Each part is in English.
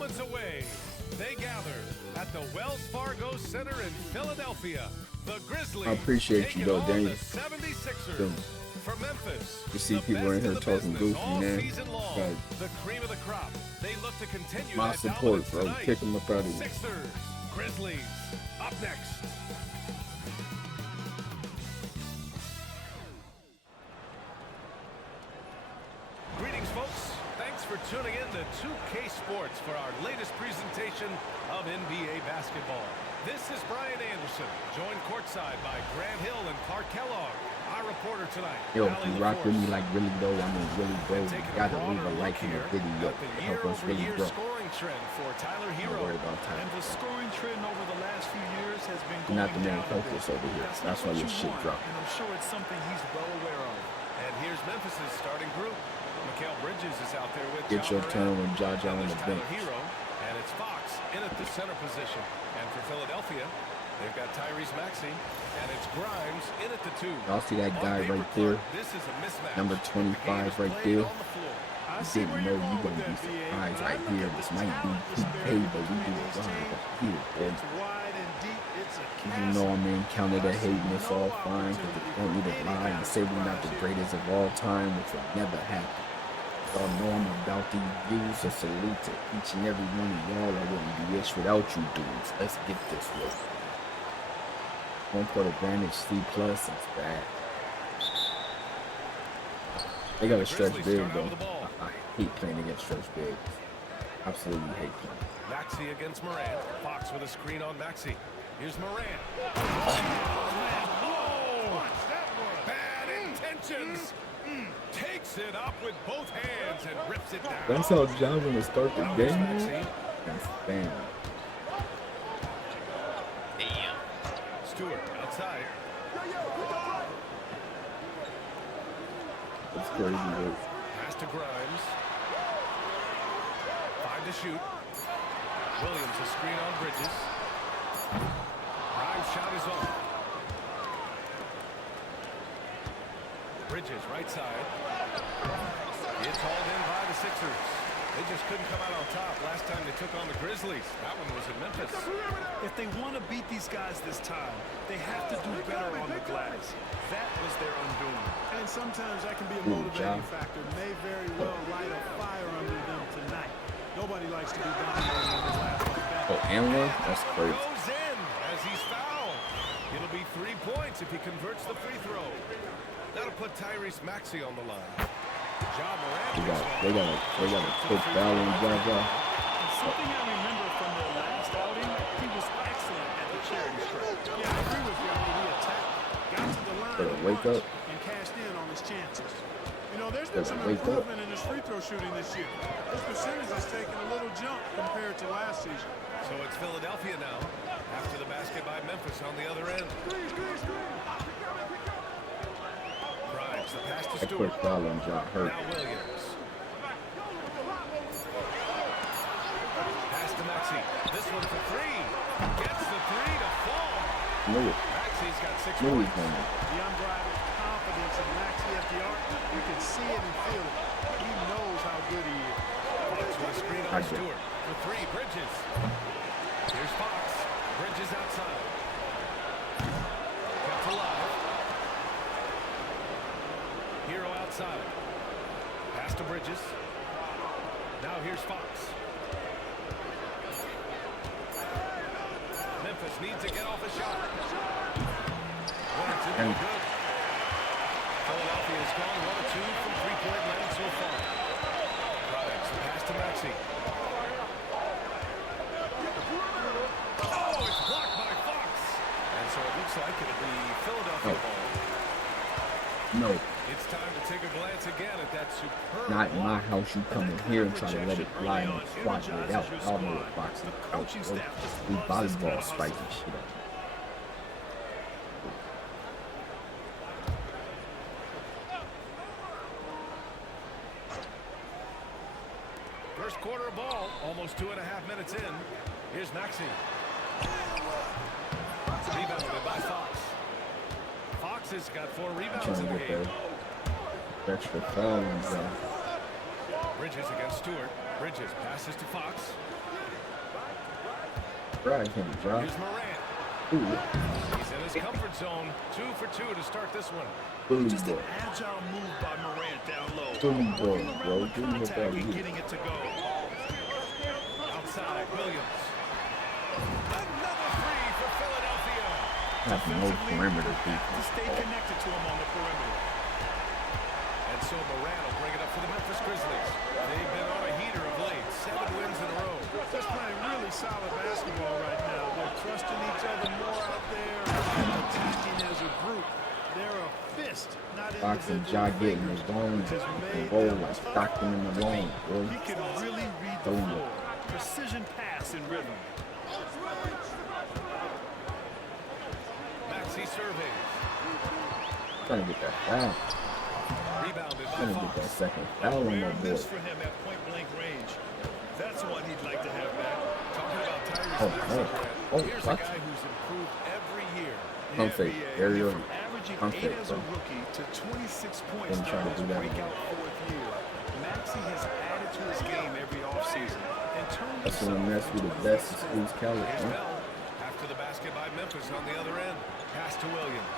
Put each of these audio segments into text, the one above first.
moments away. They gather at the Wells Fargo Center in Philadelphia. The Grizzlies. I appreciate you though, Daniel. 76ers. For Memphis, you see people in here talking goofy, man. The cream of the crop. They look to continue my support, bro. Tonight. Kick them up out of here. Sixers, Grizzlies, up next. Greetings, folks. Thanks for tuning in to 2K Sports for our latest presentation of NBA basketball. This is Brian Anderson, joined courtside by Grant Hill and Clark Kellogg. Our reporter tonight. Yo, if you rock with me like really though, I mean really bro, you gotta leave a like in the video to help us really grow. Scoring trend for Tyler Hero. Don't worry about time. And the scoring trend over the last few years has been going not the main focus over here. That's why your shit dropped. And I'm sure it's something he's well aware of. And here's Memphis's starting group. Mikal Bridges is out there with get your turn when Jaja on the bench. Hero, and it's Fox in at the center position. And for Philadelphia, they've got Tyrese Maxey, and it's Grimes in at the 2. Y'all see that guy right there? Number 25 right there. I didn't know you gonna be surprised right here. This might be PK, but we do it right here, boy. You know what I mean? Counter the hate and it's all fine, because they don't need to lie and say we're not the greatest of all time, which will never happen. Y'all know I'm about these views, so salute to each and every one of y'all. I wouldn't do this without you dudes. Let's get this way. One for the advantage, C+, it's bad. They got to stretch big, though. I hate playing against stretch big. Absolutely hate playing. Maxey against Morant. Fox with a screen on Maxey. Here's Morant. Oh, bad intentions. Takes it up with both hands and rips it down. That's how John gonna start the game. That's bam. Stewart outside. That's crazy, dude. Pass to Grimes. 5 to shoot. Williams a screen on Bridges. Grimes shot is off. Bridges right side. It's hauled in by the Sixers. They just couldn't come out on top last time they took on the Grizzlies. That one was in Memphis. If they want to beat these guys this time, they have to do better on the glass. That was their undoing. And sometimes that can be a motivating factor. May very well light a fire under them tonight. Nobody likes to be dominated on the glass like that. Oh, and one? That's crazy. Goes in as he's fouled. It'll be 3 points if he converts the free throw. That'll put Tyrese Maxey on the line. John Morant. They got a quick foul on Jaja. Something I remember from their last outing, he was excellent at the charity stripe. Yeah, I agree with you. I mean, he attacked, got to the line Wake up. and cashed in on his chances. You know, there's been some improvement in his free throw shooting this year. His percentage has taken a little jump compared to last season. So it's Philadelphia now, after the basket by Memphis on the other end. Grimes, the pass to That Stewart. quick foul on John hurt. Now Williams. Pass to Maxey. This one for 3. Gets the 3 to fall. Knew it. Maxey's got 6 Knew he points. was going to. The unbridled confidence of Maxey at the arc, you can see it and feel it. He knows how good he is. Fox with a screen on Stewart. For 3, Bridges. Here's Fox. Bridges outside. Kept alive. Hero outside. Pass to Bridges. Now here's Fox. Memphis needs to get off a shot. Well, it's in good. Philadelphia has gone 1 of 2 from 3-point land so far. Grimes, the pass to Maxey. Oh, it's blocked by Fox. And so it looks like it'll be Philadelphia ball. No. It's time to take a glance again at that superb. Not in my house. You come in here and try to let it fly and squat it out. Y'all know what boxing. We volleyball spiking shit up. First quarter of ball, almost 2.5 minutes in. Here's Maxey. Rebounded by Fox. Fox has got 4 rebounds in the game. Extra foul. Bridges against Stewart. Bridges passes to Fox. Try him, drop. Here's Morant. Ooh. He's in his comfort zone. 2 for 2 to start this one. Bully Just an boy. agile move by Morant down low. Bully boy, Working bro. around the Give me contact that and lead. getting it to go. Outside, Williams. Another three for Philadelphia. Have no perimeter To defense. stay connected to him on the perimeter. And so Morant will bring it up for the Memphis Grizzlies. They've been on a heater of late. 7 wins in a row. Just playing really solid basketball right now. They're trusting each other more out there. Attacking as a group. They're a fist, not Fox and individual Ja getting fingers, his own which has made roll them like tough. Stockton in the lane, bro. He can really read the Boom. floor. Precision pass in rhythm. Maxey surveys. Trying to get that foul. Rebounded by Trying to get that Fox. second foul on Rare that miss board. for him at point-blank range. That's one he'd like to have back. Talking about Tyrese Oh, Maxey, oh, Brad. oh, Here's what? a guy who's improved every year. Pump fake, very early. From averaging Pump 8 fake, as a bro. rookie to 26 points Didn't try now to in do his that breakout 4th year. Maxey has added to his game every offseason and turned That's when himself that's with into the a best in versatile Schools College, Here's man. Bell. After the basket by Memphis on the other end. Pass to Williams.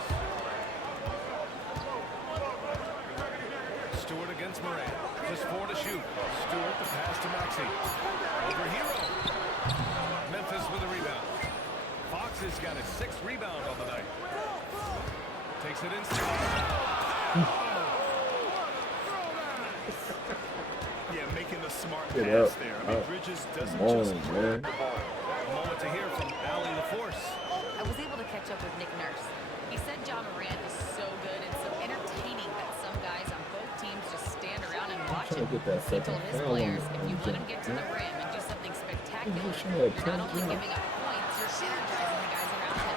Stewart against Morant. Just 4 to shoot. Stewart the pass to Maxey. Over Hero. Memphis with a rebound. Fox has got his 6th rebound on the night. Takes it inside. Yeah, making the smart Get pass up, there. I mean, up. Bridges doesn't Come on, just man. A moment to hear from Allie LaForce. I was able to catch up with Nick Nurse. He said John Morant is so good and so entertaining that some guys on both teams just stand around and watch Trying him. to get that He second told his foul on players, the if you let him get to the rim and do something spectacular, He should have you're not turned only around. giving up points, you're energizing the guys around him.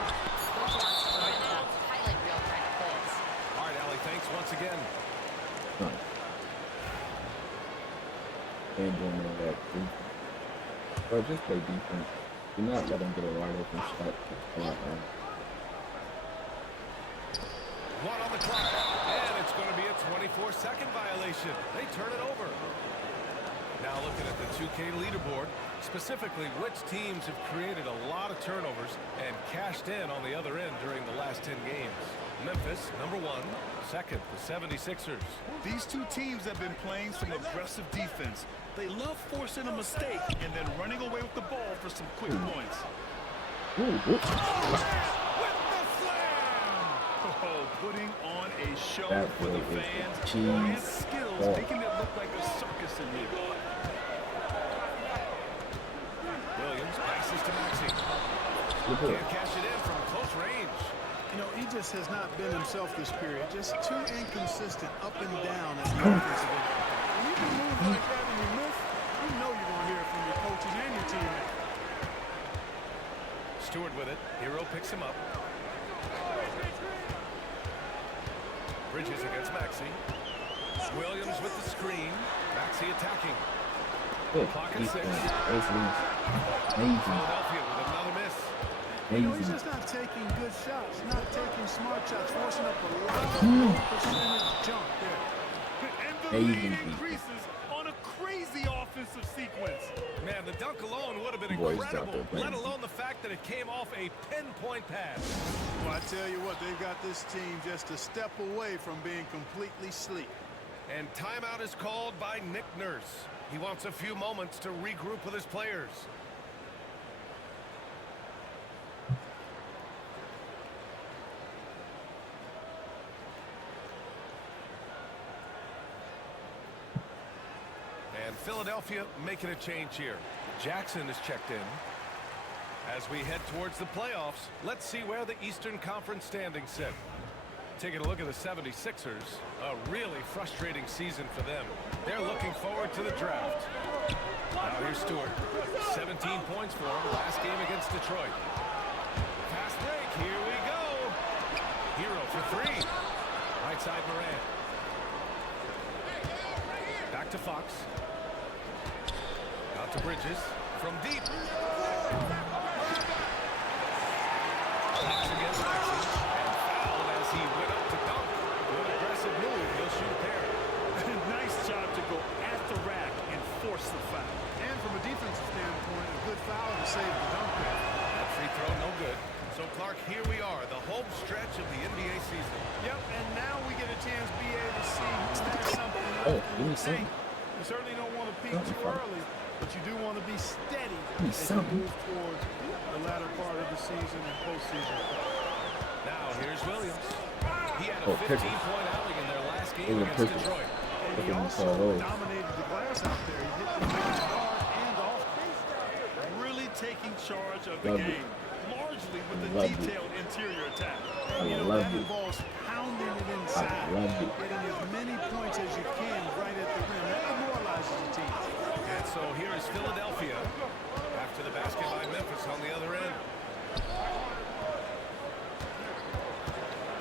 Coach wants to prevent those highlight reel kind of plays. All right, Allie, thanks once again. Huh. Ain't doing all that defense. Bro, just play defense. Do not let them get a wide open shot. One on the clock, and it's going to be a 24-second violation. They turn it over. Now looking at the 2K leaderboard, specifically which teams have created a lot of turnovers and cashed in on the other end during the last 10 games. Memphis, number 1. Second, the 76ers. These two teams have been playing some aggressive defense. They love forcing a mistake and then running away with the ball for some quick points. Ooh, Oh, putting on a show that for the boy is fans. a cheese His skills ball. making it look like a circus in here. Williams passes to Maxey. Look at Can't cash it in from close range. You know, he just has not been himself this period. Just too inconsistent up and down at the offensive end. When you can move like that and you miss, you know you're going to hear it from your coaches and your teammates. Stewart with it. Hero picks him up. Bridges against Maxey. Williams with the screen. Maxey attacking. Good Clock at 6. defense. That's loose. Amazing. Philadelphia with another miss. You know, he's Amazing. just not taking good shots, not taking smart shots, forcing up a lot of low percentage jump there. And the Amazing lead defense. increases on a crazy offensive sequence. Man, the dunk alone would have been Boys out incredible, there playing let alone the fact that it came off a pinpoint pass. Well, I tell you what, they've got this team just a step away from being completely sleep. And timeout is called by Nick Nurse. He wants a few moments to regroup with his players. And Philadelphia making a change here. Jackson is checked in. As we head towards the playoffs, let's see where the Eastern Conference standings sit. Taking a look at the 76ers, a really frustrating season for them. They're looking forward to the draft. Now here's Stewart. 17 points for him last game against Detroit. Fast break, here we go. Hero for 3. Right side Morant. Back to Fox. Out to Bridges. From deep. Fox against Maxey. And fouled as he went up to dunk. Good aggressive move. He'll shoot a pair. Nice job to go at the rack and force the foul. And from a defensive standpoint, a good foul to save the dunk there. something. You certainly don't want to peak too early, but you do want to be steady as you move towards the latter part of the season and postseason. Now here's Williams. He had a 15-point outing in their last game against Detroit. And he also dominated the glass out there. He hit the base hard and off. Really taking charge of the game, largely with the detailed interior attack. And you know, that involves pounding it inside, getting as many points as you can right at the rim. That demoralizes the team. And so here is Philadelphia after the basket by Memphis on the other end.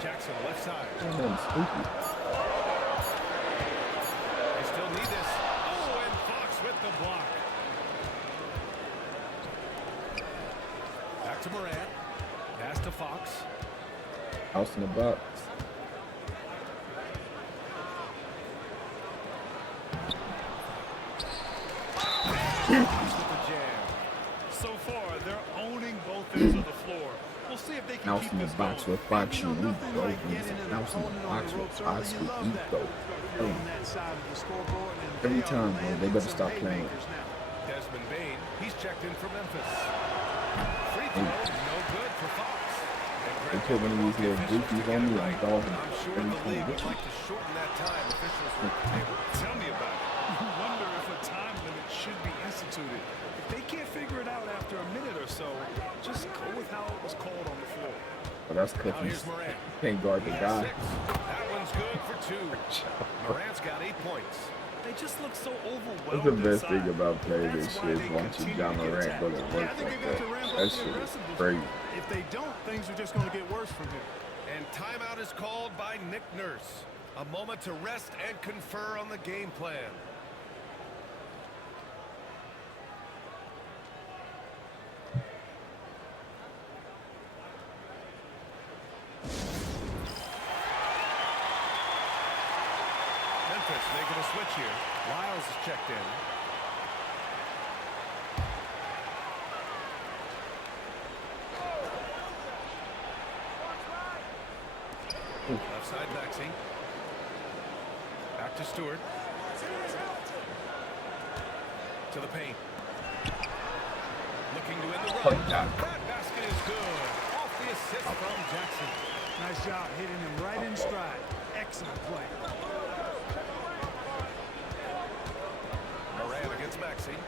Jackson left side. They still need this. Oh, and Fox with the block. Back to Morant. Pass to Fox. House in the box. So far, they're owning both ends of the floor. We'll see if they can keep this going. House in the box with Fox, you weak, bro. House in the box with Fox, you weak, bro. Every time, bro, they better stop playing. Desmond Bain, he's checked in for Memphis. Free throw, no good for Fox. They put one of these little goofies on me, I'm dogging. I'm sure the league would like to shorten that time. Officials were at the table. Tell me about it. You wonder if a time limit should be instituted. If they can't figure it out after a minute or so, just go with how it was called on the floor. Well, that's because you can't guard the guy. That one's good for 2. Morant's got 8 points. They just look so overwhelmed. That's the best thing about playing this shit is watching John Morant go to work like that. That shit is crazy. If they don't, things are just going to get worse from here. And timeout is called by Nick Nurse. A moment to rest and confer on the game plan. Memphis making a switch here. Lyles is checked in. Left side, Maxey. Back to Stewart. To the paint. Looking to win the run. That basket is good. Off the assist from Jackson. Nice job hitting him right in stride. Excellent play. Morant against Maxey.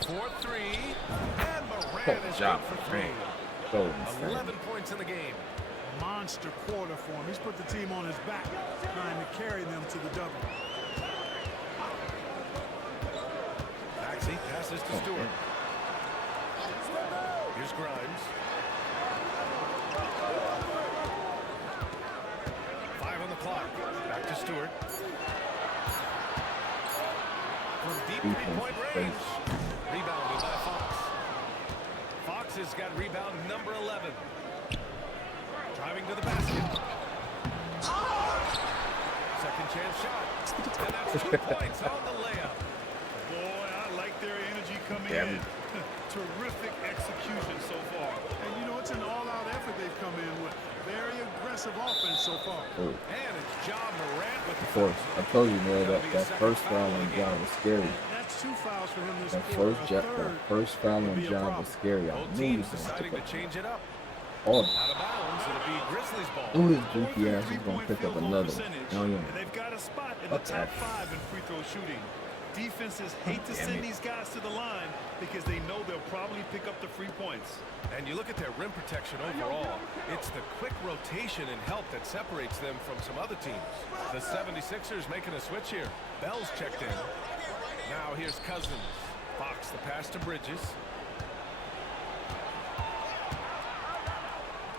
4-3. And Morant is good for 3. 11 points in the game. Monster quarter for him. He's put the team on his back, trying to carry them to the double. Maxey passes to Stewart. Here's Grimes. 5 on the clock. Back to Stewart. From deep three-point range. Rebounded by Fox. Fox has got rebound number 11. Driving to the basket. Second chance shot. And that's 2 points on the layup. Boy, I like their energy coming in. Terrific execution so far. And you know, it's an all-out effort they've come in with. Very aggressive offense so far. And it's John Morant with the fourth. I told you, man, that first foul on John was scary. That's 2 fouls for him this That quarter. first foul on John was scary. I both knew he teams was going deciding to to change it up. Oh, Out of bounds, it'll be Grizzlies ball. who is goofy ass is going to pick up another one? No, And they've got a spot in the top 5 in free throw shooting. Defenses hate to send these guys to the line because they know they'll probably pick up the free points. And you look at their rim protection overall, it's the quick rotation and help that separates them from some other teams. The 76ers making a switch here. Bell's checked in. Now here's Cousins. Fox the pass to Bridges.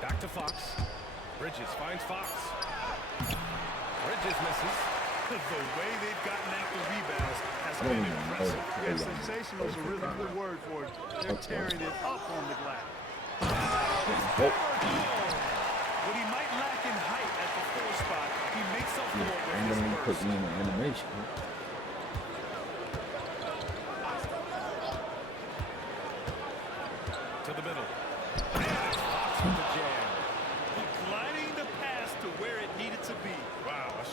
Back to Fox. Bridges finds Fox. Bridges misses. The way they've gotten after rebounds has been impressive. Yeah, sensational is a really good word for it. They're tearing it up on the glass. What he might lack in height at the 4 spot, he makes up for it with his put burst. me in the animation. To the middle. And it's Fox with the jam. Gliding the pass to where it needed to be. Wow, a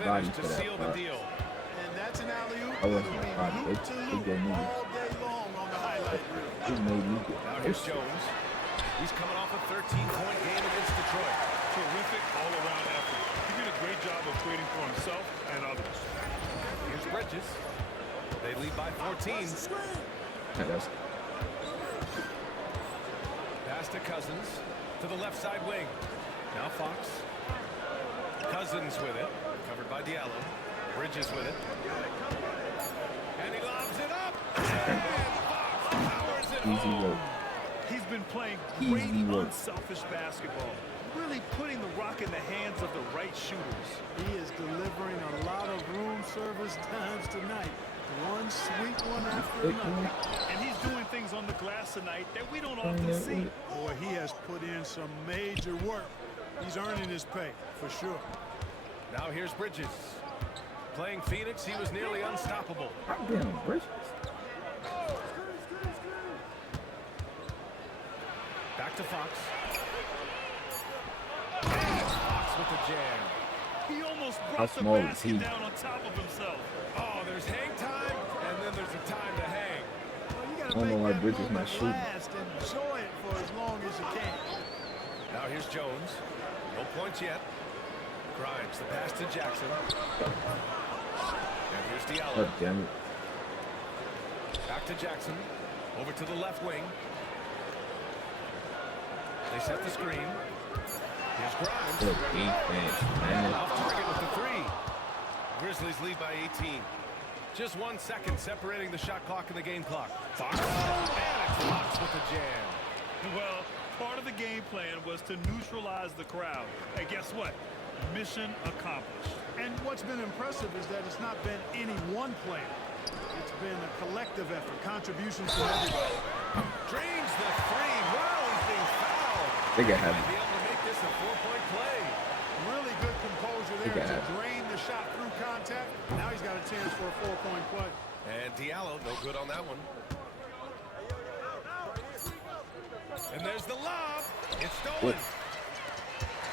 a body finish to for that seal the part. deal. And that's an alley-oop. I wasn't a body. Loop to They loop gave me all day long on the highlight reel. It made me get Now here's Jones. He's coming off a 13-point game against Detroit. Terrific all-around effort. He did a great job of creating for himself and others. Here's Bridges. They lead by 14. That's Pass to Cousins to the left side wing. Now Fox. Cousins with it. Covered by Diallo. Bridges with it. And he lobs it up. And Fox powers it easy home. work. He's been playing Easy great, work. unselfish basketball. Really putting the rock in the hands of the right shooters. He is delivering a lot of room service times tonight. One sweet one after another. And he's doing things on the glass tonight that we don't often see. Boy, he has put in some major work. He's earning his pay, for sure. Now here's Bridges. Playing Phoenix, he was nearly unstoppable. Damn, Bridges. Back to Fox. And Fox with the jam. He almost How brought the small is basket he? down on top of himself. Oh, there's hang time, and then there's a time to hang. Well, you gotta I don't know make why that Bridges not moment shooting. last. Enjoy it for as long as you can. Now here's Jones. No points yet. Grimes, the pass to Jackson. And here's Diallo. God damn it. Back to Jackson. Over to the left wing. They set the screen. Here's Grimes. Good defense, man. Off target with the three. Grizzlies lead by 18. Just 1 second separating the shot clock and the game clock. Fox. And it's Fox with the jam. Well, part of the game plan was to neutralize the crowd. And guess what? Mission accomplished. And what's been impressive is that it's not been any one player. It's been a collective effort, contributions from everybody. Drains the three. Wow, he's being fouled. They got Might heavy. be able to make this a 4-point play. Really good composure there got to it. drain the shot through contact. Now he's got a chance for a 4-point play. And Diallo, no good on that one. And there's the lob. It's stolen.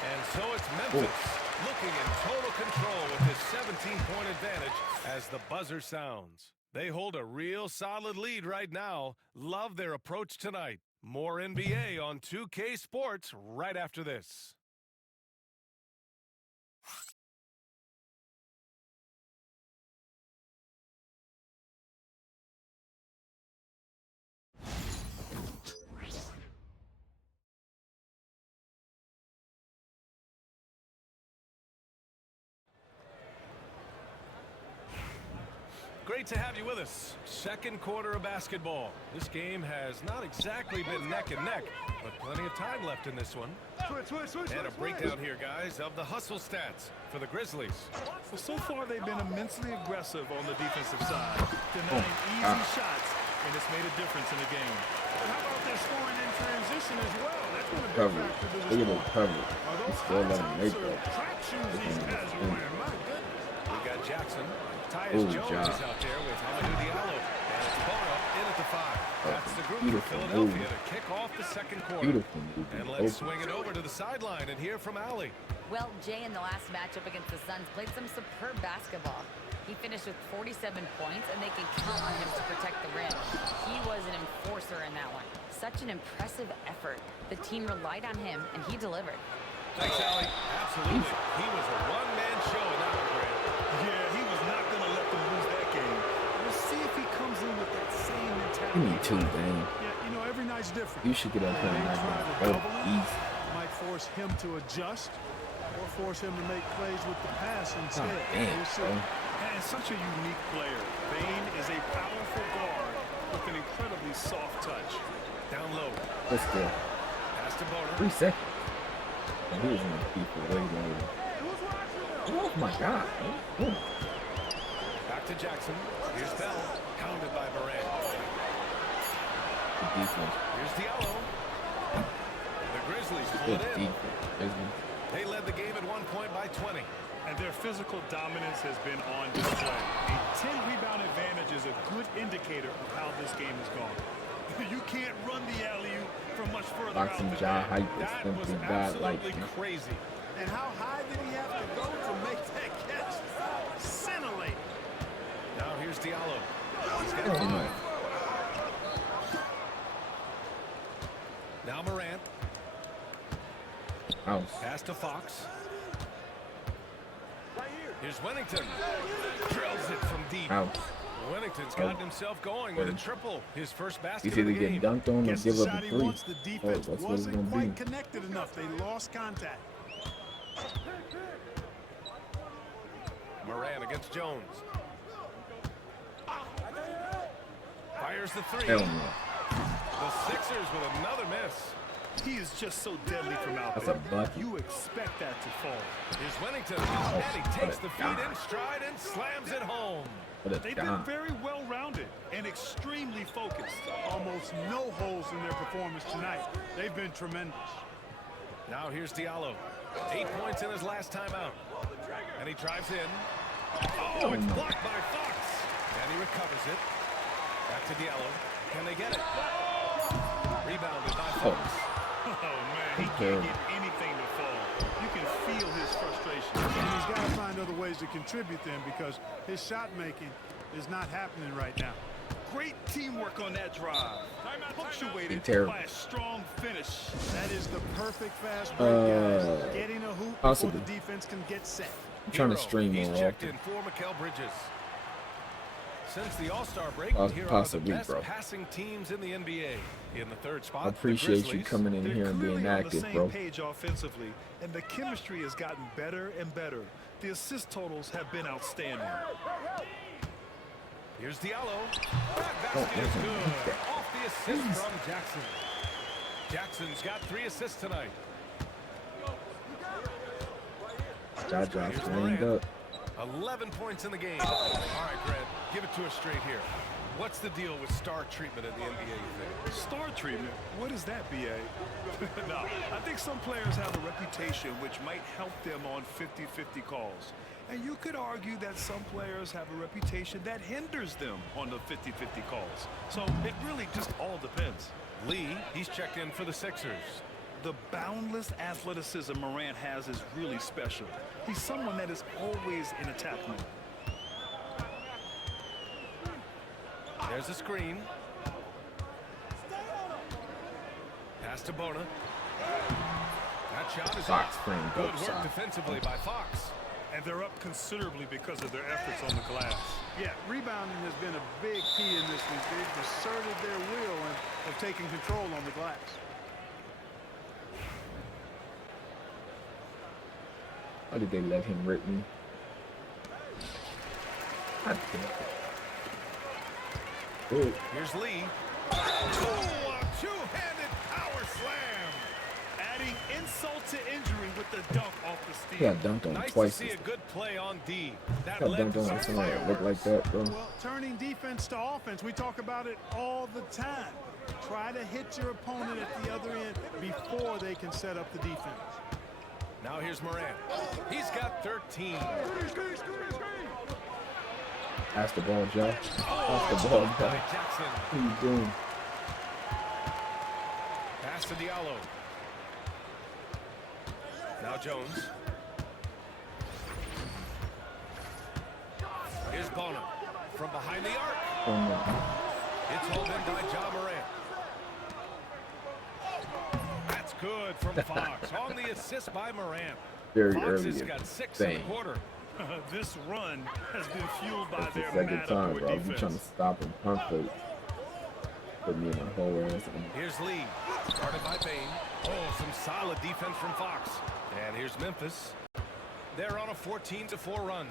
And so it's Memphis looking in total control with his 17-point advantage as the buzzer sounds. They hold a real solid lead right now. Love their approach tonight. More NBA on 2K Sports right after this. Great to have you with us. Second quarter of basketball. This game has not exactly been neck and neck, but plenty of time left in this one. And a breakdown here, guys, of the hustle stats for the Grizzlies. Well, so far they've been immensely aggressive on the defensive side, denying easy shots, and it's made a difference in the game. But how about their scoring in transition as well? That's been a big Cover. factor to Look this at ball. them cover. Are He those still let him high make tops or that. track shoes these guys are wearing? My goodness. We got Jackson. Tyus Good Jones job. is out there with Hamidou Diallo. And it's Bono in at the 5. That's the group for Beautiful Philadelphia move. to kick off the second quarter. Beautiful move. And let's swing it over to the sideline and hear from Allie. Well, Jay in the last matchup against the Suns played some superb basketball. He finished with 47 points, and they can count on him to protect the rim. He was an enforcer in that one. Such an impressive effort. The team relied on him, and he delivered. Thanks, Allie. Absolutely. He was a one-man show in that one, Grant. Yeah, he was not going to let them lose that game. We'll see if he comes in with that same mentality. You need two, dang. Yeah, you know, every night's different. You should get up here and They knock try down to both double him, easy. might force him to adjust or force him to make plays with the pass instead. Damn, We'll see. bro. And such a unique player. Bane is a powerful guard with an incredibly soft touch. Down low. Let's go. Pass to Bono. 3 seconds. And he was in the people way later. Oh my God. Oh. Back to Jackson. Here's Bell. Pounded by Morant. Good defense. Here's Diallo. The Grizzlies pull Good it in. defense. They led the game at 1 point by 20. And their physical dominance has been on display. A 10-rebound advantage is a good indicator of how this game has gone. You can't run the alley-oop from much further out Boxing than jaw that. height is That was simply God like absolutely crazy. And how high did he have to go to make that catch? Diallo. He's got 5. Now Morant. Pass to Fox. Here's Wennington. Drills it from deep. Wennington's gotten himself going with a triple. His first basket He's either of the get game. dunked on or give up a He 3. wants the defense That's what it's wasn't going to quite be. connected enough. They lost contact. Moran against Jones. Fires the 3. Hell no. The Sixers with another miss. He is just so deadly from out That's there. a bucket. You expect that to fall. Here's Wennington. And he takes the feet in stride and slams it home. They've been very well-rounded and extremely focused. Almost no holes in their performance tonight. They've been tremendous. Now here's Diallo. 8 points in his last time out. And he drives in. Oh, it's blocked by Fox. And he recovers it. Back to Diallo. Can they get it? Rebounded by Fox. Oh, man, he can't get anything to fall. You can feel his frustration. And he's got to find other ways to contribute then because his shot making is not happening right now. Great teamwork on that drive. Punctuated by a strong finish. That is the perfect fast break, guys. Getting a hoop before the defense can get set. I'm trying to stream He's more checked often. in for Mikal Bridges. Since the All-Star break, here are the Possibly, best bro. passing teams in the NBA. In the third spot, I appreciate you Grizzlies. coming in here and being active, They're clearly bro. on the same page offensively, and the chemistry has gotten better and better. The assist totals have been outstanding. Here's Diallo. That basket is good. Off the assist from Jackson. Jackson's got 3 assists tonight. Ja's cleaned up. 11 points in the game. All right, Grant, give it to us straight here. What's the deal with star treatment in the NBA, you think? Star treatment? What is that, B.A.? No, I think some players have a reputation which might help them on 50-50 calls. And you could argue that some players have a reputation that hinders them on the 50-50 calls. So it really just all depends. Lee, he's checked in for the Sixers. The boundless athleticism Morant has is really special. He's someone that is always in attack mode. There's a screen. Pass to Bona. That shot is Fox off. framed Good up work side. defensively by Fox. And they're up considerably because of their efforts on the glass. Yeah, rebounding has been a big key in this league. They've asserted their will and have taken control on the glass. Why did they let him rip me? God damn it. Good. Here's Lee. Oh, a two-handed power slam. Adding insult to injury with the dunk off the steal. He got dunked on Nice twice. to see a good play on D. That Got led dunked to on some somebody that looked like fireworks. that, bro. Well, turning defense to offense, we talk about it all the time. Try to hit your opponent at the other end before they can set up the defense. Now here's Morant. He's got 13. Pass the ball, Joe. Pass the ball, By Joe. Jackson. What are you doing? Pass to Diallo. Now Jones. Here's Bona from behind the arc. Oh, no. It's hauled in by Ja Morant. That's good from Fox on the assist by Morant. Very Fox early has in got the 6 in the thing. quarter. This run has been fueled by That's the their second mad time, upward bro. I've been trying to defense. stop him. Pump fake. Put me in a whole ass. Here's Lee, started by Bain. Oh, some solid defense from Fox. And here's Memphis. They're on a 14-4 run.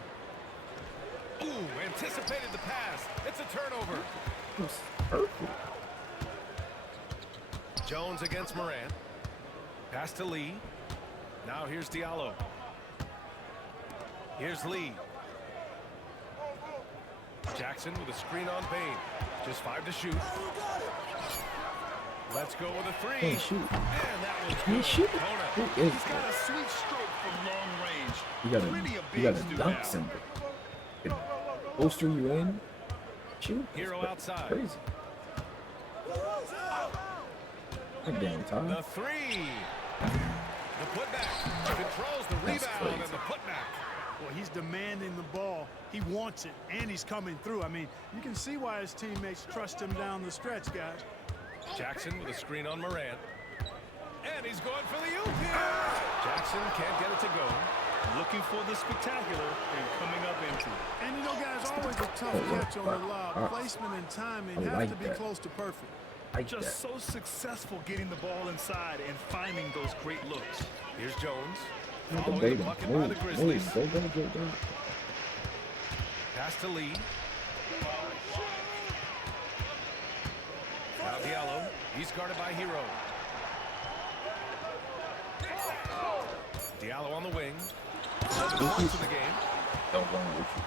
Ooh, anticipated the pass. It's a turnover. It's perfect. Jones against Morant. Pass to Lee. Now here's Diallo. Here's Lee. Jackson with a screen on Bain. Just 5 to shoot. Let's go with a 3. Hey, shoot. And that was Can you good. shoot? Kona. Who is He's got a that? sweet stroke from long range. Plenty of You got bigs a do dunk now. symbol. It bolster you in. Shoot. Hero That's outside. Crazy. Good damn, Ty. The 3. The putback. Controls the That's rebound crazy. and the putback. Well, he's demanding the ball. He wants it, and he's coming through. I mean, you can see why his teammates trust him down the stretch, guys. Jackson with a screen on Morant. And he's going for the oop here. Jackson can't get it to go. Looking for the spectacular and coming up empty. And you know, guys, always a tough catch on the lob. Placement and timing have to be close to perfect. Just so successful getting the ball inside and finding those great looks. Here's Jones. Following the bucket by the Grizzlies. Go. Pass to Lee. Now Diallo. He's guarded by Hero. Diallo on the wing. 7 points in the game. Don't run with you.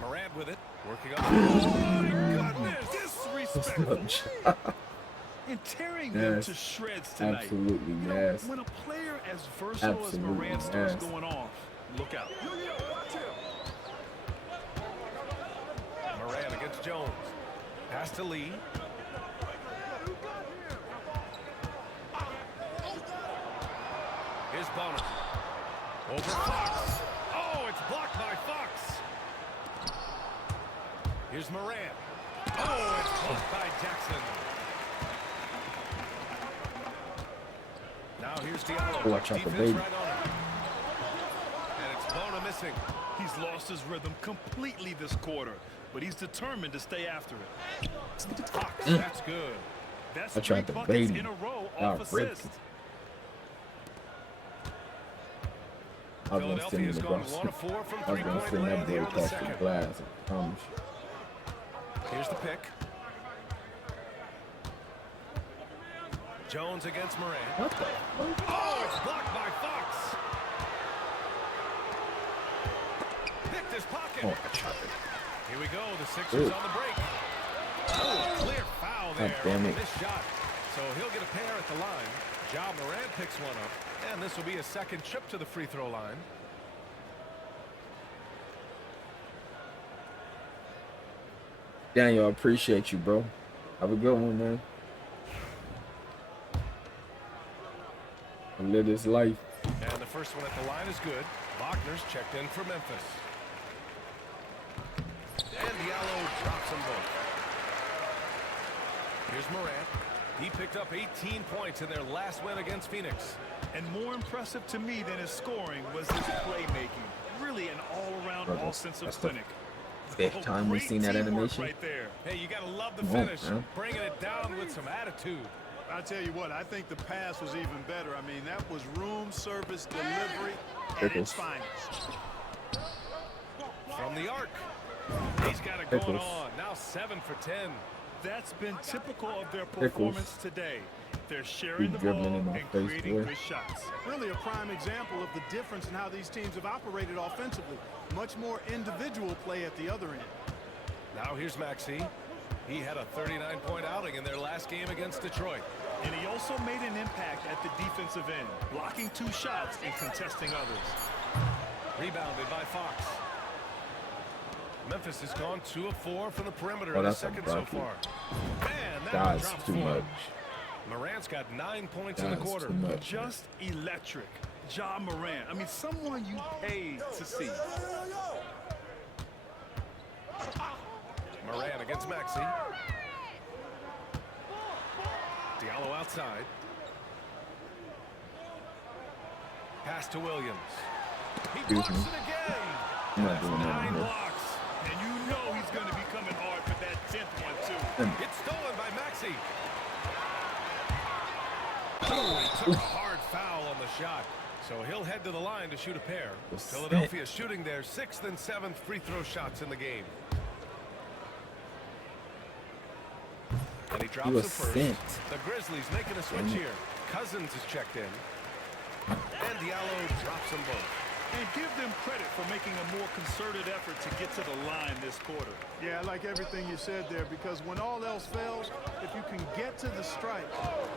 Morant with it. Working up. Oh, my goodness. Disrespectful. And tearing them to shreds tonight. Absolutely, you know, yes. when a player as versatile as Morant starts going off, look out. Morant against Jones. Pass to Lee. Here's Bonner. Over Fox. Oh, it's blocked by Fox. Here's Morant. Oh, it's blocked by Jackson. Now here's Diallo. Watch out for Defense baby. right on him. And it's Bonner missing. He's lost his rhythm completely this quarter, but he's determined to stay after it. Fox, that's good. That's I 3 tried to buckets bait him. in a row off assist. Philadelphia's gone 1 of 4 from three-point land here in the second. Here's the pick. Jones against Morant. What the fuck? Oh, it's blocked by Fox. Picked his pocket. Oh, I tried it. Here we go. The Sixers on the break. Oh, clear foul there on this shot. So he'll get a pair at the line. Ja Morant picks one up. And this will be a second trip to the free throw line. Daniel, I appreciate you, bro. Have a good one, man. Live this life. And the first one at the line is good. Wagner's checked in for Memphis. And Diallo drops them both. Here's Morant. He picked up 18 points in their last win against Phoenix. And more impressive to me than his scoring was his playmaking. Really an all-around offensive clinic. Fifth time we've seen that animation. Right there. Hey, you got to love the finish. Bringing it down with some attitude. I tell you what, I think the pass was even better. I mean, that was room service delivery at its finest. From the arc. He's got it going on. Now 7 for 10. That's been typical of their performance today. They're sharing the dribbling ball in my and face, creating boy. good shots. Really a prime example of the difference in how these teams have operated offensively. Much more individual play at the other end. Now here's Maxey. He had a 39-point outing in their last game against Detroit. And he also made an impact at the defensive end, blocking 2 shots and contesting others. Rebounded by Fox. Memphis has gone 2 of 4 from the perimeter Oh, in the that's a second so bucket. far. Man, that one That's drops too 4. much. Morant's got 9 points in the That's quarter. too much. Just electric. Ja Morant. I mean, someone you paid to see. Morant against Maxey. Diallo outside. Pass to Williams. He blocks it again. I'm not doing that 9 anymore. blocks. And you know he's going to be coming hard for that 10th one, too. It's stolen by Maxey. Oh, he took a hard foul on the shot. So he'll head to the line to shoot a pair. Philadelphia shooting their 6th and 7th free throw shots in the game. And he drops the first. The Grizzlies making a switch here. Cousins is checked in. And Diallo drops them both. And give them credit for making a more concerted effort to get to the line this quarter. Yeah, I like everything you said there, because when all else fails, if you can get to the strike,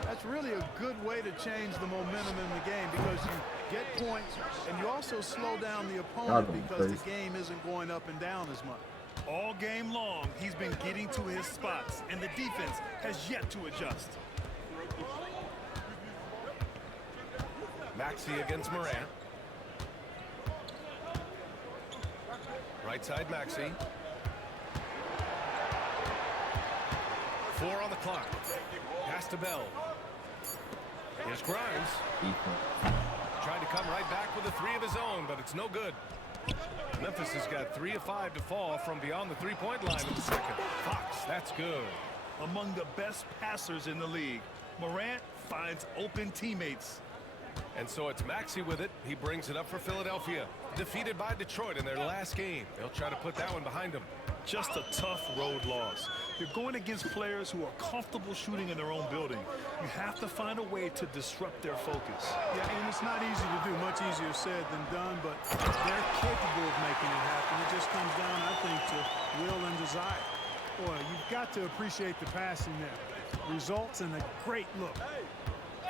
that's really a good way to change the momentum in the game, because you get points and you also slow down the opponent because the game isn't going up and down as much. All game long, he's been getting to his spots, and the defense has yet to adjust. Maxey against Morant. Right side, Maxey. 4 on the clock. Pass to Bell. Here's Grimes. Tried to come right back with a 3 of his own, but it's no good. Memphis has got 3 of 5 to fall from beyond the 3-point line in the second. Fox, that's good. Among the best passers in the league, Morant finds open teammates. And so it's Maxey with it. He brings it up for Philadelphia. Defeated by Detroit in their last game. They'll try to put that one behind them. Just a tough road loss. You're going against players who are comfortable shooting in their own building. You have to find a way to disrupt their focus. Yeah, and it's not easy to do. Much easier said than done, but they're capable of making it happen. It just comes down, I think, to will and desire. Boy, you've got to appreciate the passing there. Results in a great look.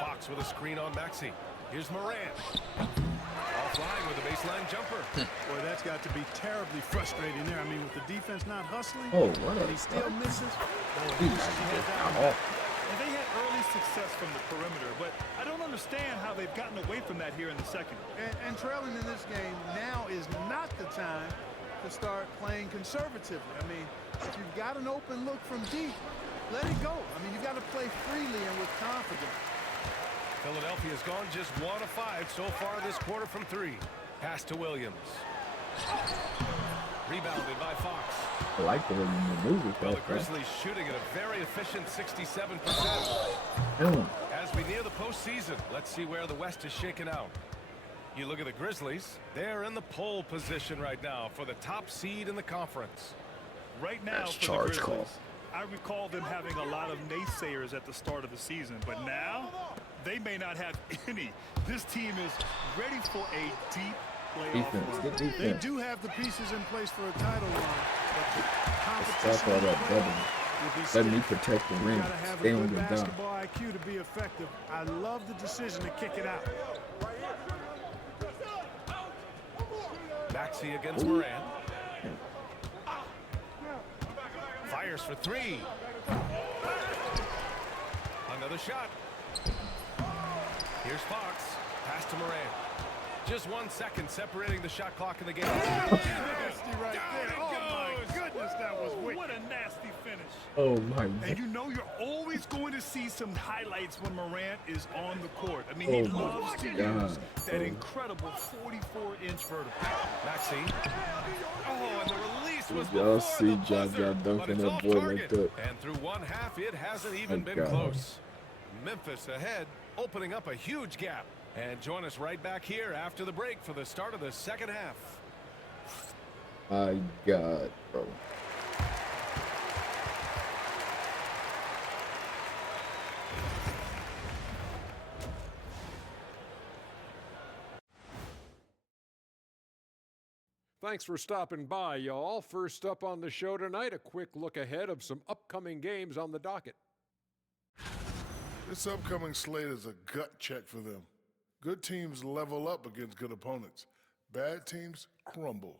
Fox with a screen on Maxey. Here's Morant. Offline with a baseline jumper. Boy, that's got to be terribly frustrating there. I mean, with the defense not hustling, what and he still misses. Dude, And they had early success from the perimeter, but I don't understand how they've gotten away from that here in the second. And trailing in this game now is not the time to start playing conservatively. I mean, if you've got an open look from deep, let it go. I mean, you've got to play freely and with confidence. Philadelphia's gone just 1 of 5 so far this quarter from 3. Pass to Williams. Rebounded by Fox. I like the way you move it. Well, the Grizzlies shooting at a very efficient 67%. As we near the postseason, let's see where the West is shaken out. You look at the Grizzlies, they're in the pole position right now for the top seed in the conference. Right now, That's for the charge Grizzlies, call. I recall them having a lot of naysayers at the start of the season, but now they may not have any. This team is ready for a deep playoff run. They do have the pieces in place for a title run, but the Stop competition all that double. Let me protect the rim. You gotta have a Stay on good your down. basketball IQ to be effective. I love the decision to kick it out. Maxey against Morant. Fires for 3. Another shot. Here's Fox. Pass to Morant. Just 1 second separating the shot clock in the game. Nasty right there. Oh my goodness, that was wicked. What a nasty finish. Oh my And God. you know you're always going to see some highlights when Morant is on the court. I mean, he Oh my loves to God. use that incredible 44-inch vertical. Maxey. Oh, and the release was Y'all before see the Ja buzzer, dunking but it's that off boy like target. that. And through 1/2, it hasn't even Oh, been God. close. Memphis ahead, opening up a huge gap. And join us right back here after the break for the start of the second half. My God, bro. Thanks for stopping by, y'all. First up on the show tonight, a quick look ahead of some upcoming games on the docket. This upcoming slate is a gut check for them. Good teams level up against good opponents. Bad teams crumble.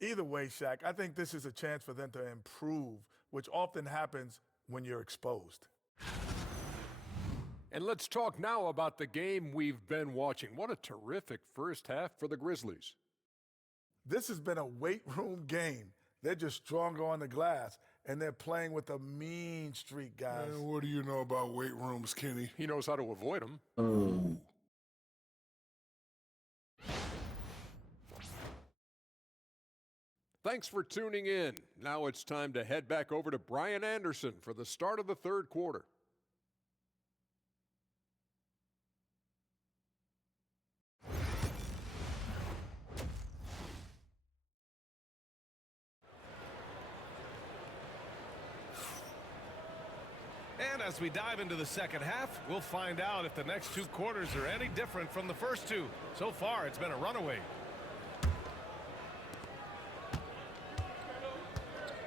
Either way, Shaq, I think this is a chance for them to improve, which often happens when you're exposed. And let's talk now about the game we've been watching. What a terrific first half for the Grizzlies. This has been a weight room game. They're just stronger on the glass, and they're playing with a mean streak, guys. And what do you know about weight rooms, Kenny? He knows how to avoid them. Thanks for tuning in. Now it's time to head back over to Brian Anderson for the start of the third quarter. And as we dive into the second half, we'll find out if the next 2 quarters are any different from the first 2. So far, it's been a runaway.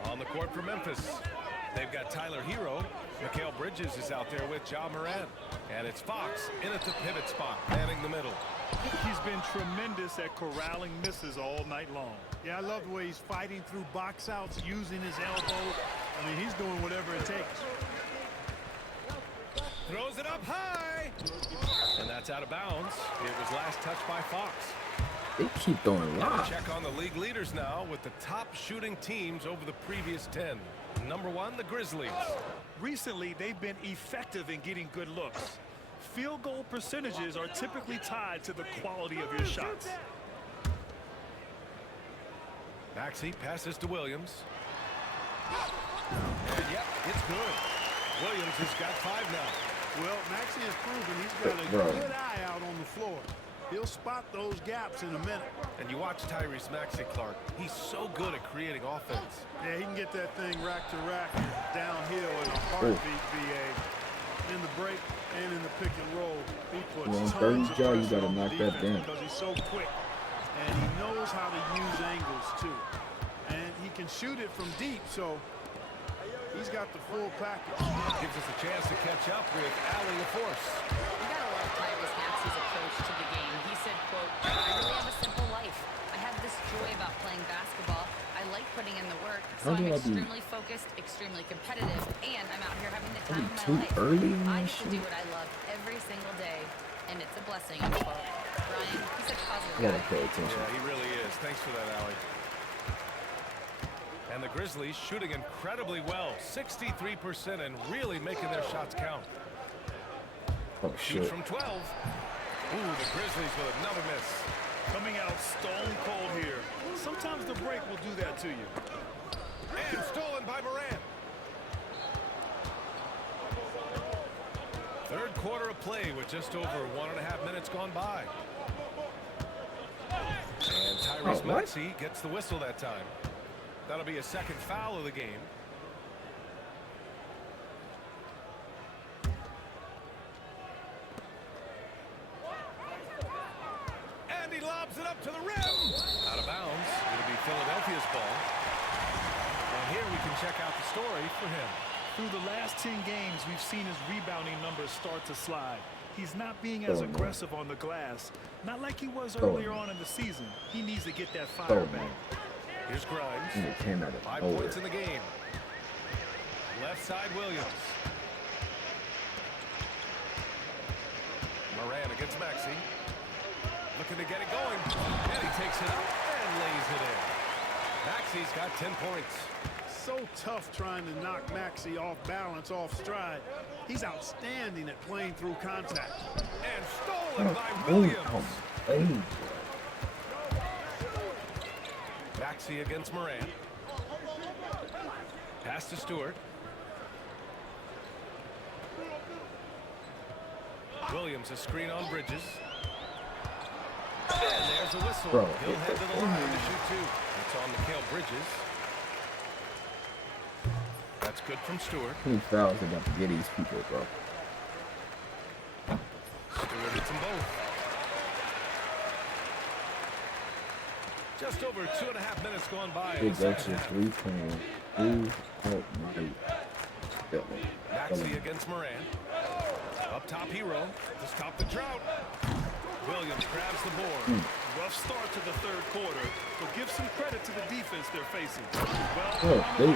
On the court for Memphis, they've got Tyler Hero. Mikal Bridges is out there with Ja Morant. And it's Fox in at the pivot spot, manning the middle. He's been tremendous at corralling misses all night long. Yeah, I love the way he's fighting through box outs, using his elbow. I mean, he's doing whatever it takes. Throws it up high. And that's out of bounds. It was last touched by Fox. They keep throwing lobs. Check on the league leaders now with the top shooting teams over the previous 10. Number 1, the Grizzlies. Recently, they've been effective in getting good looks. Field goal percentages are typically tied to the quality of your shots. Maxey passes to Williams. And yep, it's good. Williams has got 5 now. Well, Maxey has proven he's got a good eye out on the floor. He'll spot those gaps in a minute. And you watch Tyrese Maxey, Clark. He's so good at creating offense. Yeah, he can get that thing rack to rack downhill in a heartbeat, VA. In the break and in the pick and roll, he puts tons of pressure on the defense because he's so quick. And he knows how to use angles, too. And he can shoot it from deep, so he's got the full package. Gives us a chance to catch up with Allie LaForce. You gotta love Tyrese Maxey's approach to the game. He said, quote, "I really have a simple life. I have this joy about playing basketball. I like putting in the work, so I'm extremely focused, extremely competitive, and I'm out here having the time of my life. I get to do what I love every single day, and it's a blessing," unquote. Brian, he's a positive guy. Yeah, he really is. Thanks for that, Allie. And the Grizzlies shooting incredibly well, 63%, and really making their shots count. Oh, shit. Shoot from 12. Ooh, the Grizzlies with another miss. Coming out stone cold here. Sometimes the break will do that to you. And stolen by Morant. Third quarter of play with just over 1.5 minutes gone by. And Tyrese Maxey gets the whistle that time. That'll be a second foul of the game. And he lobs it up to the rim. Out of bounds. It'll be Philadelphia's ball. And here we can check out the story for him. Through the last 10 games, we've seen his rebounding numbers start to slide. He's not being as aggressive on the glass. Not like he was earlier on in the season. He needs to get that fire back. Here's Grimes. 5 points in the game. Left side, Williams. Moran against Maxey. Looking to get it going. And he takes it up and lays it in. Maxey's got 10 points. So tough trying to knock Maxey off balance, off stride. He's outstanding at playing through contact. And stolen by Williams. Maxey against Moran. Pass to Stewart. Williams a screen on Bridges. And there's a whistle. He'll head to the line to shoot 2. It's on Mikal Bridges. That's good from Stewart. How many fouls are about to get these people, bro? Stewart hits them both. Just over 2.5 minutes gone by. Big X is 3-point. Maxey against Moran. Up top, Hero to stop the drought. Williams grabs the board. Rough start to the third quarter, but give some credit to the defense they're facing. Well, they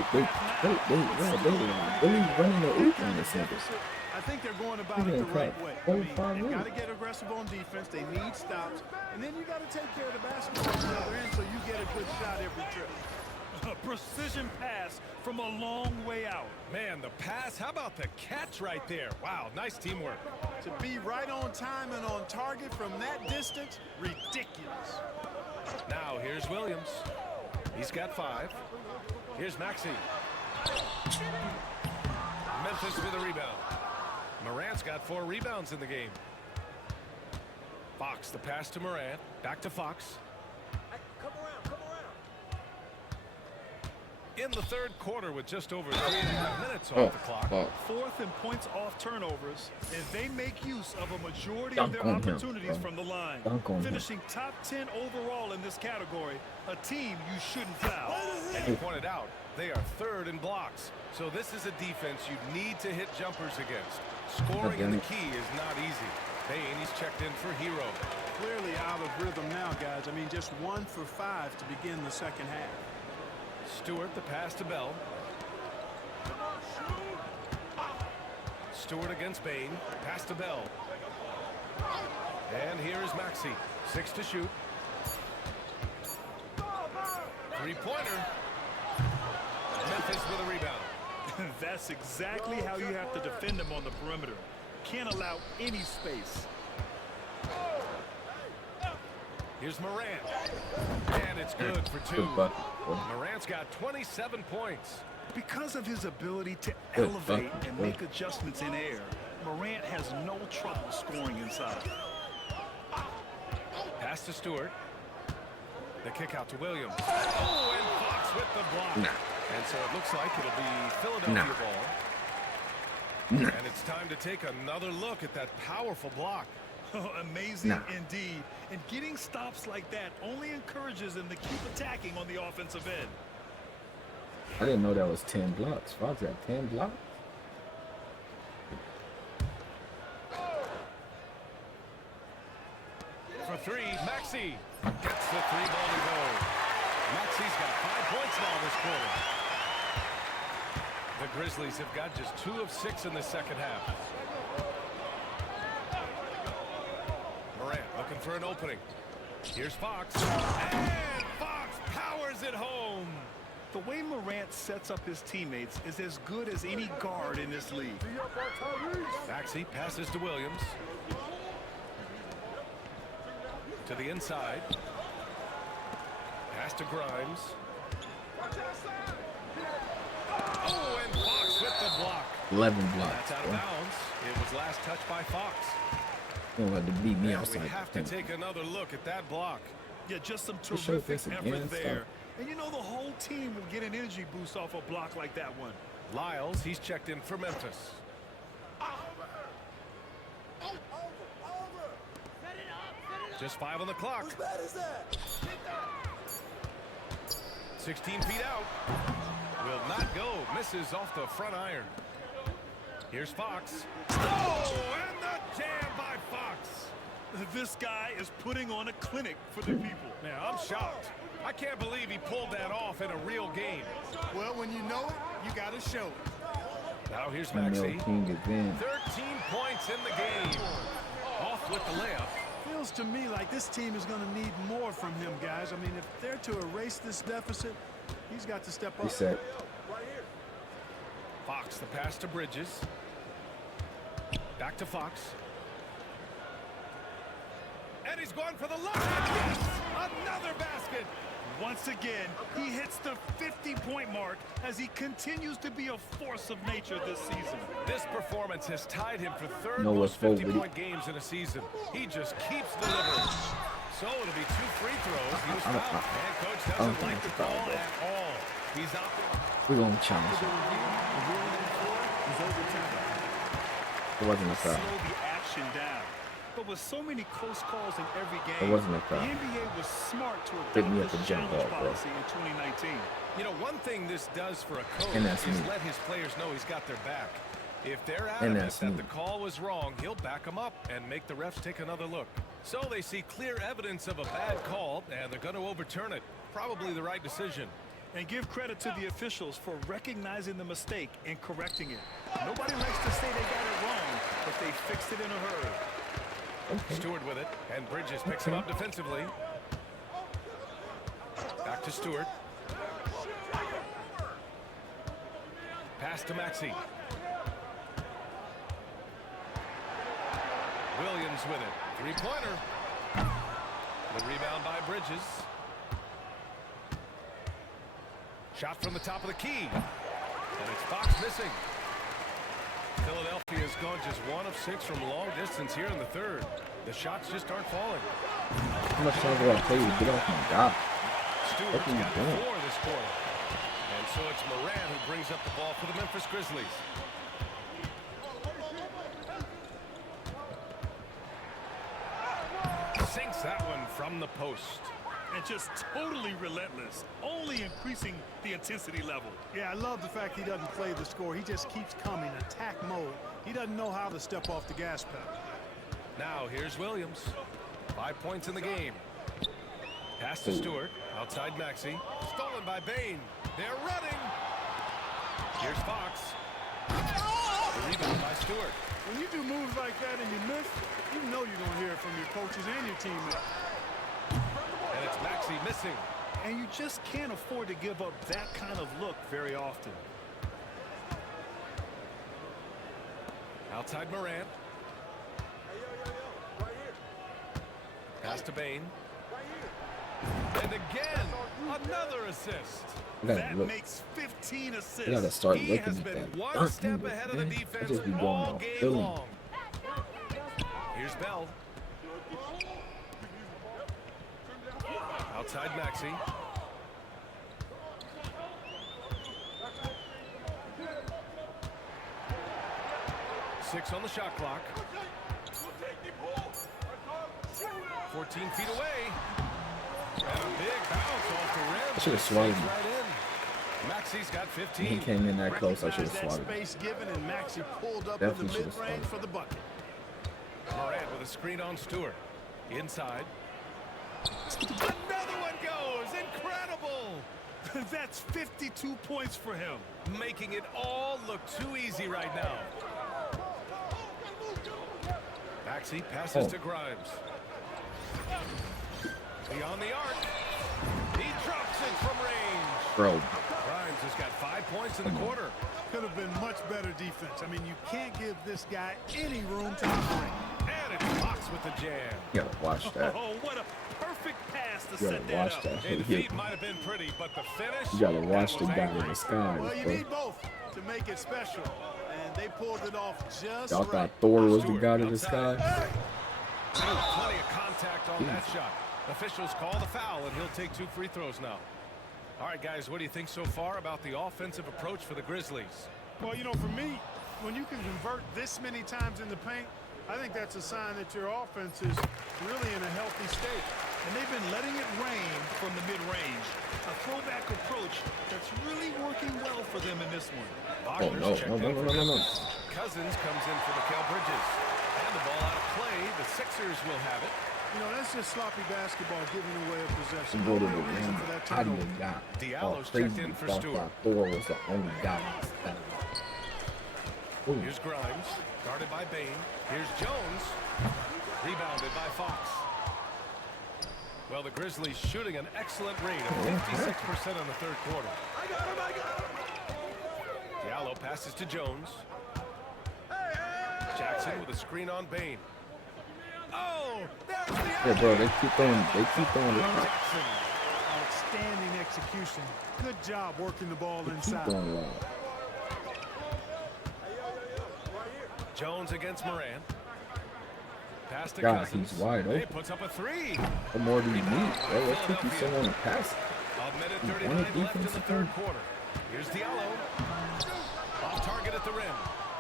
running the oop on this nigga. I think they're going about it the right way. I mean, you got to get aggressive on defense. They need stops. And then you got to take care of the basketball on the other end so you get a good shot every trip. A precision pass from a long way out. Man, the pass. How about the catch right there? Wow, nice teamwork. To be right on time and on target from that distance, ridiculous. Now, here's Williams. He's got 5. Here's Maxey. Memphis with a rebound. Morant's got 4 rebounds in the game. Fox, the pass to Morant. Back to Fox. In the third quarter with just over 3.5 minutes off the clock. Fourth in points off turnovers, and they make use of a majority of their opportunities from the line. Finishing top 10 overall in this category, a team you shouldn't foul. And you pointed out, they are 3rd in blocks. So this is a defense you need to hit jumpers against. Scoring in the key is not easy. Bain, he's checked in for Hero. Clearly out of rhythm now, guys. I mean, just 1 for 5 to begin the second half. Stewart, the pass to Bell. Stewart against Bain. Pass to Bell. And here is Maxey. 6 to shoot. Three-pointer. Memphis with a rebound. That's exactly how you have to defend them on the perimeter. Can't allow any space. Here's Morant. And it's good for two. Morant's got 27 points. Because of his ability to elevate and make adjustments in air, Morant has no trouble scoring inside. Pass to Stewart. The kick out to Williams. Oh, and Fox with the block. And so it looks like it'll be Philadelphia ball. And it's time to take another look at that powerful block. Amazing indeed. And getting stops like that only encourages them to keep attacking on the offensive end. I didn't know that was 10 blocks. Fox got 10 blocks. For three, Maxey gets the three ball to go. Maxey's got 5 points now this quarter. The Grizzlies have got just 2 of 6 in the second half. Morant looking for an opening. Here's Fox. And Fox powers it home. The way Morant sets up his teammates is as good as any guard in this league. Maxey passes to Williams. To the inside. Pass to Grimes. Oh, and Fox with the block. 11 blocks. That's out of bounds. It was last touched by Fox. You don't have to beat me And outside. we have to take another look at that block. Yeah, just some show terrific this again, effort there. stop. And you know the whole team will get an energy boost off a block like that one. Lyles, he's checked in for Memphis. Just 5 on the clock. 16 feet out. Will not go. Misses off the front iron. Here's Fox. Oh, and the jam by Fox. This guy is putting on a clinic for the people. Man, I'm shocked. I can't believe he pulled that off in a real game. Well, when you know it, you got to show it. Now here's Maxey. 13 points in the game. Off with the layup. Feels to me like this team is going to need more from him, guys. I mean, if they're to erase this deficit, he's got to step up. Reset. Fox, the pass to Bridges. Back to Fox. And he's going for the look. Yes! Another basket. Once again, he hits the 50-point mark as he continues to be a force of nature this season. This performance has tied him for third No, most let's go, 50-point games in a season. He just keeps delivering. So it'll be 2 free throws. He was fouled. And coach doesn't like the call at all. He's opting. We're going to challenge him. It wasn't a foul. Slow the action down. But with so many close calls in every game, It wasn't a foul. the NBA was smart to Pick me adopt up this a jump challenge ball, bro. policy in 2019. You know, one thing this does for a coach And that's is me. let his players know he's got their back. If they're And adamant that's that me. the call was wrong, he'll back them up and make the refs take another look. So they see clear evidence of a bad call, and they're going to overturn it. Probably the right decision. And give credit to the officials for recognizing the mistake and correcting it. Nobody likes to say they got it wrong, but they fixed it in a hurry. Okay. Stewart with it, and Bridges picks him up defensively. Back to Stewart. Pass to Maxey. Williams with it. Three-pointer. The rebound by Bridges. Shot from the top of the key. And it's Fox missing. Philadelphia has gone just 1 of 6 from long distance here in the third. The shots just aren't falling. How much longer do I play? Get off my god. Stewart's are you got doing? 4 this quarter. And so it's Morant who brings up the ball for the Memphis Grizzlies. Sinks that one from the post. And just totally relentless, only increasing the intensity level. Yeah, I love the fact he doesn't play the score. He just keeps coming, attack mode. He doesn't know how to step off the gas pedal. Now here's Williams. 5 points in the game. Pass to Stewart. Outside Maxey. Stolen by Bain. They're running. Here's Fox. The rebound by Stewart. When you do moves like that and you miss, you know you're going to hear it from your coaches and your teammates. And it's Maxey missing. And you just can't afford to give up that kind of look very often. Outside Morant. Pass to Bain. And again, another assist. That makes 15 assists. You gotta start He looking has at been that. one step ahead of the defense all game long. Here's Bell. Outside Maxey. Six on the shot clock. 14 feet away. And a big bounce off the rim. I should have swatted him. Right in. Maxey's got 15. He came in that close. I should have swatted him. Space given, and Maxey pulled up Definitely in the should have mid-range swatted. for the bucket. Morant with a screen on Stewart. Inside. Another one goes. Incredible. That's 52 points for him. Making it all look too easy right now. Maxey passes to Grimes. Beyond the arc. He drops it from range. Bro. Grimes has got 5 points in the quarter. Could have been much better defense. I mean, you can't give this guy any room to operate. And it's Fox with the jam. You gotta watch that. Oh, what a perfect pass to You set gotta that watch up. that. Hey, the Here. feet might have been pretty, but the finish. You gotta watch that the was guy in angry. the sky. Well, you Bro. need both to make it special. And they pulled it off just Y'all right. thought Thor was the Stewart god of the outside. sky? Plenty of contact on that shot. Officials call the foul, and he'll take 2 free throws now. All right, guys, what do you think so far about the offensive approach for the Grizzlies? Well, you know, for me, when you can convert this many times in the paint, I think that's a sign that your offense is really in a healthy state. And they've been letting it rain from the mid-range. A throwback approach that's really working well for them in this one. Oh, no. No. Cousins comes in for Mikal Bridges. And the ball out of play. The Sixers will have it. You know, that's just sloppy basketball giving away a possession. Go to No the real reason rim. for that I turnover. did not. Diallo's Crazy checked in for thought Stewart. that Thor was the only guy. Ooh. Here's Grimes, guarded by Bain. Here's Jones, rebounded by Fox. Well, the Grizzlies shooting an excellent rate of 56% in the third quarter. I got him. Diallo passes to Jones. Jackson with a screen on Bain. Oh, there's the Yeah, bro, they keep throwing the Jackson. Outstanding execution. Good job working the ball keep inside. throwing it out. Jones against Moran. Pass to God, Cousins. he's wide He open. puts up a three. What more do you need, bro? Let's keep you someone to pass. A minute He's 39 one left in the defensive third third. quarter. Here's Diallo. Off target at the rim.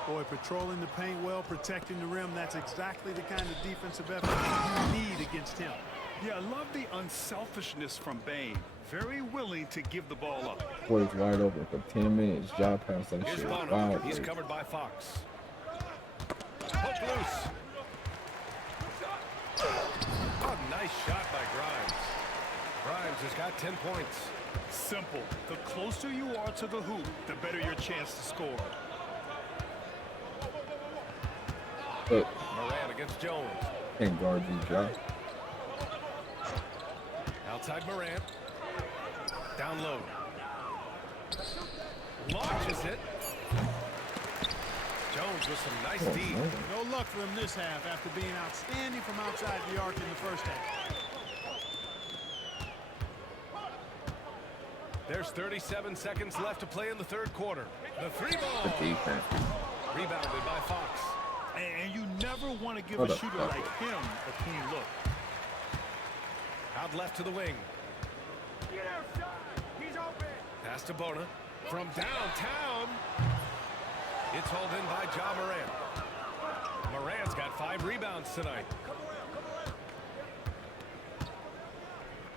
Boy, patrolling the paint well, protecting the rim. That's exactly the kind of defensive effort you need against him. Yeah, I love the unselfishness from Bain. Very willing to give the ball up. Boy's wide open for 10 minutes. Job pass that Here's shit. Bono. Wow. He's covered by Fox. Hook loose. Oh, nice shot by Grimes. Grimes has got 10 points. Simple. The closer you are to the hoop, the better your chance to score. Look, Moran against Jones. can't guard you, Job. Outside Moran. Down low. Launches it. Jones with some nice Oh, D. no. No luck for him this half after being outstanding from outside the arc in the first half. There's 37 seconds left to play in the third quarter. The three ball. The defense. Rebounded by Fox. And you never want to give What a a shooter bucket. like him a clean look. Out left to the wing. Pass to Bona. From downtown. It's hauled in by Ja Morant. Morant's got 5 rebounds tonight.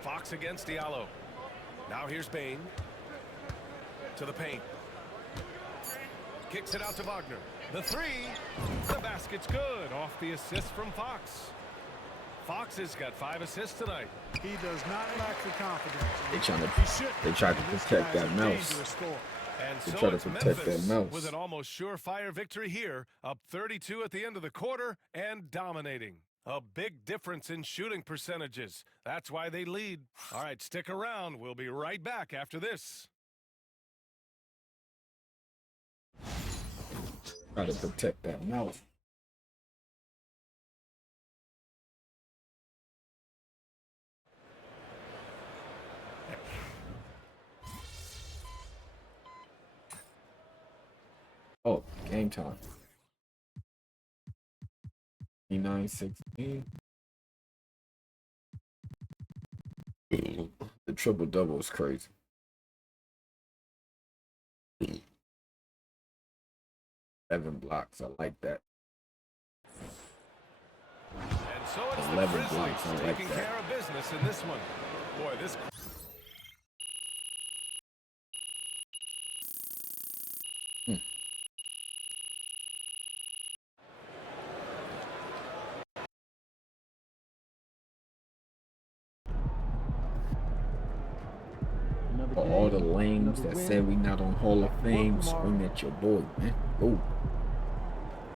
Fox against Diallo. Now here's Bain. To the paint. Kicks it out to Wagner. The three. The basket's good. Off the assist from Fox. Fox has got 5 assists tonight. He does not lack the confidence. They trying to, He should. they tried to And this protect guy's that a mouse. dangerous scorer. And They so try to it's protect that Memphis mouse. with an almost surefire victory here, up 32 at the end of the quarter and dominating. A big difference in shooting percentages. That's why they lead. All right, stick around. We'll be right back after this. Try to protect that mouth. Oh, game time. 29-16. The triple-double is crazy. Seven blocks, I like that. And so it's 11 the Grizzlies blocks, I like taking that. care of business in this one. Boy, this... For all the lames that said we not on Hall of Fame, swing at your boy, man. Go.